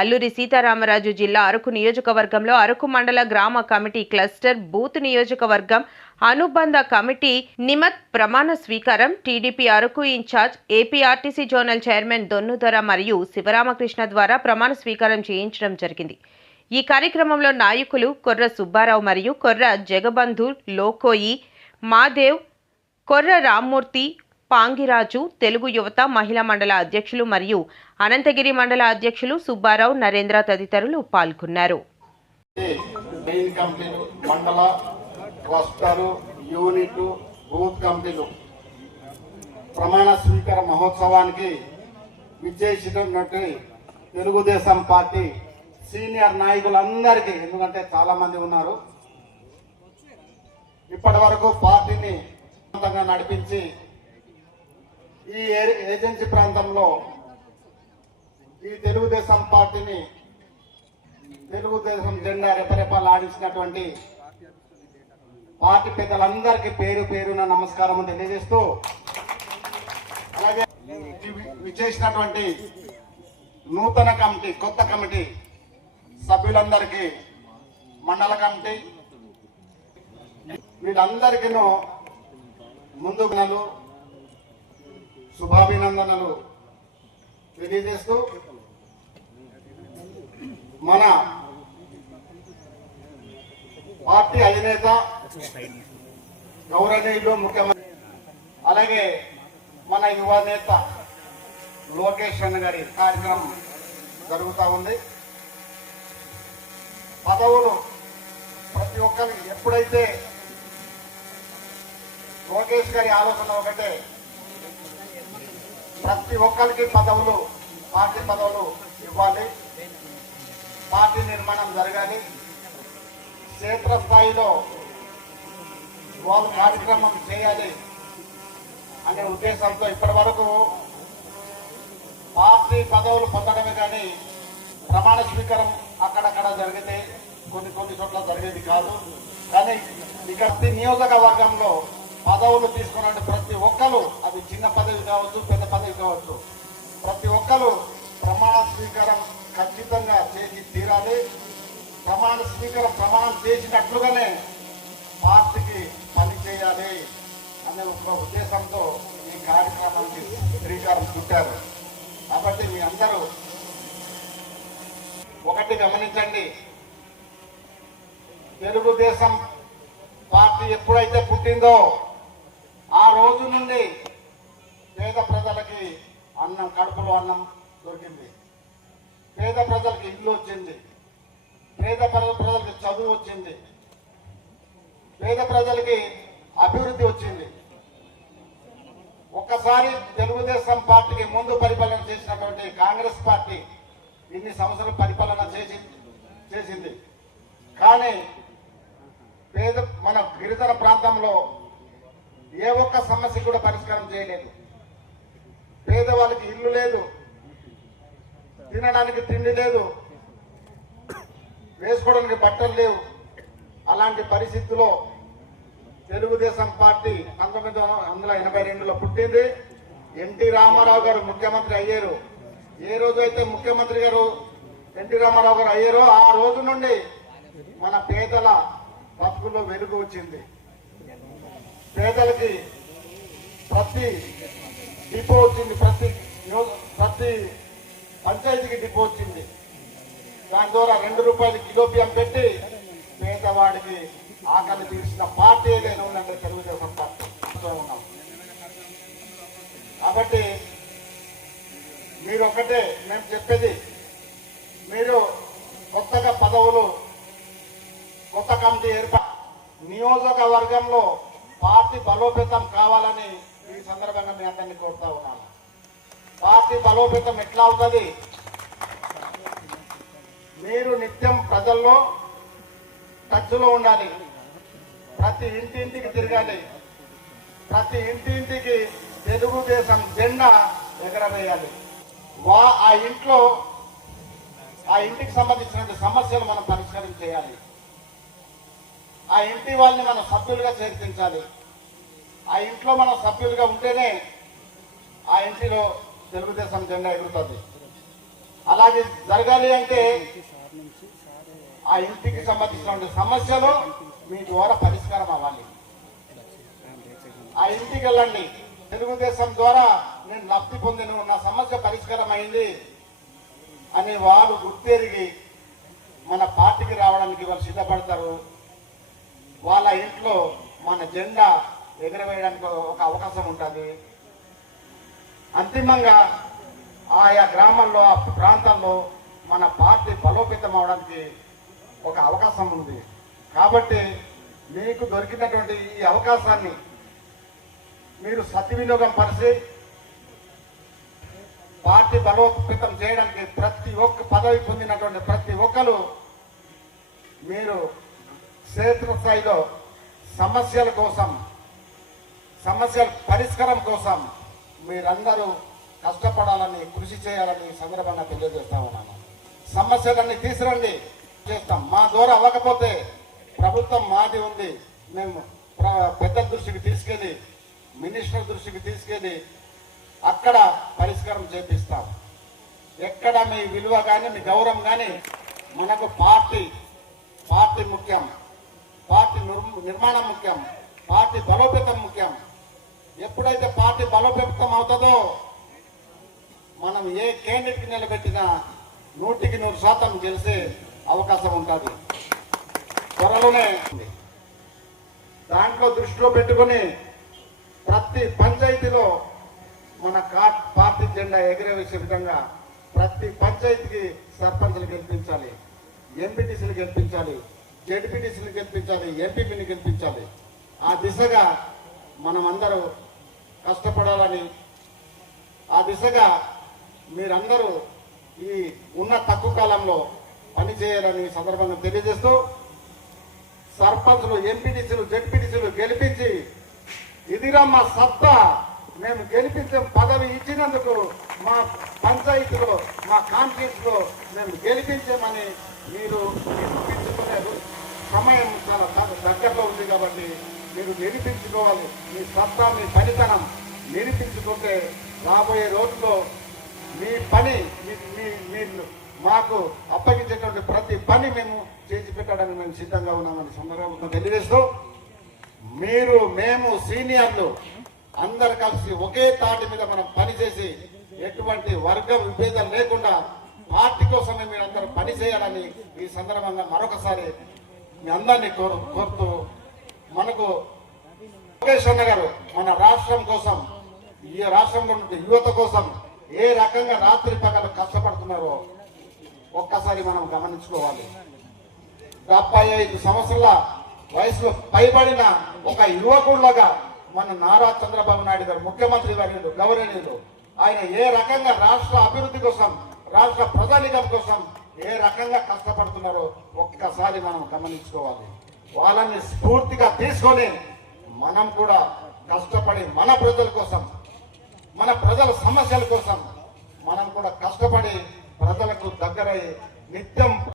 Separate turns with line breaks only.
అల్లూరి సీతారామరాజు జిల్లా అరకు నియోజకవర్గంలో అరకు మండల గ్రామ కమిటీ క్లస్టర్ బూత్ నియోజకవర్గం అనుబంధ కమిటీ నిమత్ ప్రమాణ స్వీకారం TDP Araku incharge APRTC zonal chairman Donnudora మరియు శివరామకృష్ణ ద్వారా ప్రమాణ స్వీకారం చేయించడం జరిగింది. ఈ కార్యక్రమంలో నాయకులు కొర్ర సుబ్బారావు మరియు కొర్ర జగబంధు లోకోయి మాదేవ్ కొర్ర రామ్మూర్తి పాంగిరాజు తెలుగు యువత మహిళా మండల అధ్యక్షులు మరియు అనంతగిరి మండల అధ్యక్షులు సుబ్బారావు నరేంద్ర తదితరులు పాల్గొన్నారు.
మండల క్లస్టరు యూనిట్ బూత్ కమిటీలు ప్రమాణ స్వీకార మహోత్సవానికి విచ్చేసినటువంటి తెలుగుదేశం పార్టీ సీనియర్ నాయకులందరికీ ఎందుకంటే చాలా మంది ఉన్నారు ఇప్పటి వరకు పార్టీని నడిపించి ఈ ఏ- ఏజెన్సీ ప్రాంతంలో ఈ తెలుగుదేశం పార్టీని తెలుగుదేశం జెండా రెపరెపలాడించినటువంటి పార్టీ పెద్దలందరికీ పేరు పేరున నమస్కారం తెలియజేస్తూ అలాగే వి- విచ్చేసినటువంటి నూతన కమిటీ కొత్త కమిటీ సభ్యులందరికీ మండల కమిటీ వీళ్ళందరికీ ముందు శుభాభినందనలు తెలియజేస్తూ మన పార్టీ అధినేత గౌరవనీయులు ముఖ్యమంత్రి అలాగే మన యువ నేత లోకేష్ అన్న గారి కార్యక్రమం జరుగుతూ ఉంది. పదవులు ప్రతి ఒక్కరికి ఎప్పుడైతే లోకేష్ గారి ఆలోచన ఒకటే ప్రతి ఒక్కరికి పదవులు పార్టీ పదవులు ఇవ్వాలి. పార్టీ నిర్మాణం జరగాలి. క్షేత్రస్థాయిలో వాళ్ళు కార్యక్రమం చేయాలి అనే ఉద్దేశంతో ఇప్పటి వరకు పార్టీ పదవులు పొందడమే కానీ ప్రమాణ స్వీకారం అక్కడక్కడ జరిగితే కొన్ని కొన్ని చోట్ల జరిగేది కాదు. కానీ ఇక్కడ నియోజకవర్గంలో పదవులు తీసుకున్న ప్రతి ఒక్కరు అది చిన్న పదవి కావచ్చు పెద్ద పదవి కావచ్చు ప్రతి ఒక్కరు ప్రమాణ స్వీకారం ఖచ్చితంగా చేసి తీరాలి. ప్రమాణ స్వీకారం ప్రమాణం చేసినట్లుగానే పార్టీకి పనిచేయాలి అనే ఒక ఉద్దేశంతో ఈ కార్యక్రమానికి శ్రీకారం చుట్టారు. కాబట్టి మీ అందరూ ఒకటి గమనించండి. తెలుగుదేశం పార్టీ ఎప్పుడైతే పుట్టిందో ఆ రోజు నుండి పేద ప్రజలకి అన్నం కడుపులో అన్నం దొరికింది. పేద ప్రజలకి ఇల్లు వచ్చింది. పేద ప్రజలకు ప్రజలకి చదువు వచ్చింది. పేద ప్రజలకి అభివృద్ధి వచ్చింది. ఒక్కసారి తెలుగుదేశం పార్టీకి ముందు పరిపాలన చేసినటువంటి కాంగ్రెస్ పార్టీ ఇన్ని సంవత్సరాలు పరిపాలన చేసి చేసింది. కానీ పేద మన గిరిజన ప్రాంతంలో ఏ ఒక్క సమస్య కూడా పరిష్కారం చేయలేదు. పేదవాళ్ళకి ఇల్లు లేదు. తినడానికి తిండి లేదు. వేసుకోవడానికి బట్టలు లేవు. అలాంటి పరిస్థితుల్లో తెలుగుదేశం పార్టీ పంతొమ్మిది వందల ఎనభై రెండులో పుట్టింది. ఎన్టీ రామారావు గారు ముఖ్యమంత్రి అయ్యారు. ఏ రోజు అయితే ముఖ్యమంత్రి గారు ఎన్టీ రామారావు గారు అయ్యారో ఆ రోజు నుండి మన పేదల బతుకుల్లో వెలుగు వచ్చింది. పేదలకి ప్రతి డిపో వచ్చింది ప్రతి ప్రతి పంచాయతీకి డిపో వచ్చింది దాని ద్వారా రెండు రూపాయలు కిలో బియ్యం పెట్టి పేదవాడికి ఆకలి తీర్చిన పార్టీ ఏదైనా ఉందంటే తెలుగుదేశం పార్టీ. ఉన్నాం. కాబట్టి మీరు ఒకటే మేము చెప్పేది మీరు కొత్తగా పదవులు కొత్త కమిటీ ఏర్పా నియోజకవర్గంలో పార్టీ బలోపేతం కావాలని ఈ సందర్భంగా మీ అందరినీ కోరుతా ఉన్నాను. పార్టీ బలోపేతం ఎట్లా అవుతుంది? మీరు నిత్యం ప్రజల్లో టచ్లో ఉండాలి. ప్రతి ఇంటింటికి తిరగాలి. ప్రతి ఇంటింటికి తెలుగుదేశం జెండా ఎగరవేయాలి. వా ఆ ఇంట్లో ఆ ఇంటికి సంబంధించిన సమస్యలు మనం పరిష్కారం చేయాలి. ఆ ఇంటి వాళ్ళని మనం సభ్యులుగా చేర్పించాలి. ఆ ఇంట్లో మనం సభ్యులుగా ఉంటేనే ఆ ఇంటిలో తెలుగుదేశం జెండా ఎగురుతుంది. అలాగే జరగాలి అంటే ఆ ఇంటికి సంబంధించినటువంటి సమస్యలు మీ ద్వారా పరిష్కారం అవ్వాలి. ఆ ఇంటికి వెళ్ళండి. తెలుగుదేశం ద్వారా నేను లబ్ధి పొందిన నా సమస్య పరిష్కారం అయింది అని వాళ్ళు గుర్తెరిగి మన పార్టీకి రావడానికి వాళ్ళు సిద్ధపడతారు. వాళ్ళ ఇంట్లో మన జెండా ఎగరవేయడానికి ఒక అవకాశం ఉంటుంది. అంతిమంగా ఆయా గ్రామాల్లో ఆ ప్రాంతాల్లో మన పార్టీ బలోపేతం అవడానికి ఒక అవకాశం ఉంది. కాబట్టి మీకు దొరికినటువంటి ఈ అవకాశాన్ని మీరు సద్వినియోగం పరిచి పార్టీ బలోపేతం చేయడానికి ప్రతి ఒక్క పదవి పొందినటువంటి ప్రతి ఒక్కరు మీరు క్షేత్రస్థాయిలో సమస్యల కోసం సమస్యల పరిష్కారం కోసం మీరందరూ కష్టపడాలని కృషి చేయాలని సందర్భంగా తెలియజేస్తా ఉన్నాను. సమస్యలన్నీ తీసురండి చేస్తాం. మా ద్వారా అవ్వకపోతే ప్రభుత్వం మాది ఉంది. మేము ప్ర- పెద్దల దృష్టికి తీసుకెళ్ళి మినిస్టర్ దృష్టికి తీసుకెళ్ళి అక్కడ పరిష్కారం చేపిస్తాం. ఎక్కడ మీ విలువ కానీ మీ గౌరవం కానీ మనకు పార్టీ పార్టీ ముఖ్యం. పార్టీ నిర్మాణం ముఖ్యం పార్టీ బలోపేతం ముఖ్యం. ఎప్పుడైతే పార్టీ బలోపేతం అవుతుందో మనం ఏ క్యాండిడేట్కి నిలబెట్టినా నూటికి నూరు శాతం గెలిచే అవకాశం ఉంటుంది. త్వరలోనే దాంట్లో దృష్టిలో పెట్టుకొని ప్రతి పంచాయతీలో మన పార్టీ జెండా ఎగిరేసే విధంగా ప్రతి పంచాయతీకి సర్పంచ్లు గెలిపించాలి ఎంపీటీసీలు గెలిపించాలి జడ్పీటీసీని గెలిపించాలి ఎంపీపీని గెలిపించాలి. ఆ దిశగా మనం అందరూ కష్టపడాలని ఆ దిశగా మీరందరూ ఈ ఉన్న తక్కువ కాలంలో పనిచేయాలని ఈ సందర్భంగా తెలియజేస్తూ సర్పంచ్లు ఎంపీటీసీలు జడ్పీటీసీలు గెలిపించి ఇదిరా మా సత్తా మేము గెలిపించే పదవి ఇచ్చినందుకు మా పంచాయతీలో మా కాన్ఫరెన్స్ మేము గెలిపించామని మీరు సమయం చాలా దగ్గరలో ఉంది కాబట్టి మీరు నిరూపించుకోవాలి. మీ సత్తా మీ పనితనం నిరూపించుకుంటే రాబోయే రోజుల్లో మీ పని మీ- మీ మీరు మాకు అప్పగించేటువంటి ప్రతి పని మేము చేసి పెట్టడానికి మేము సిద్ధంగా ఉన్నామని సందర్భంగా తెలియజేస్తూ మీరు మేము సీనియర్లు అందరు కలిసి ఒకే తాటి మీద మనం పనిచేసి ఎటువంటి వర్గ విభేదం లేకుండా పార్టీ కోసమే మీరందరూ పని చేయాలని ఈ సందర్భంగా మరొకసారి మీ అందరినీ కోరు కోరుతూ మనకు లోకేష్ అన్న గారు మన రాష్ట్రం కోసం ఈ రాష్ట్రంలో ఉన్న యువత కోసం ఏ రకంగా రాత్రి పగలు కష్టపడుతున్నారో ఒక్కసారి మనం గమనించుకోవాలి. డెబ్బై ఐదు సంవత్సరాల వయసులో పైబడిన ఒక యువకుడులాగా మన నారా చంద్రబాబు నాయుడు గారు ముఖ్యమంత్రి వర్యులు గౌరవనీయులు. ఆయన ఏ రకంగా రాష్ట్ర అభివృద్ధి కోసం రాష్ట్ర ప్రజానికం కోసం ఏ రకంగా కష్టపడుతున్నారో ఒక్కసారి మనం గమనించుకోవాలి. వాళ్ళని స్ఫూర్తిగా తీసుకొని మనం కూడా కష్టపడి మన ప్రజల కోసం మన ప్రజల సమస్యల కోసం మనం కూడా కష్టపడి ప్రజలకు దగ్గరై నిత్యం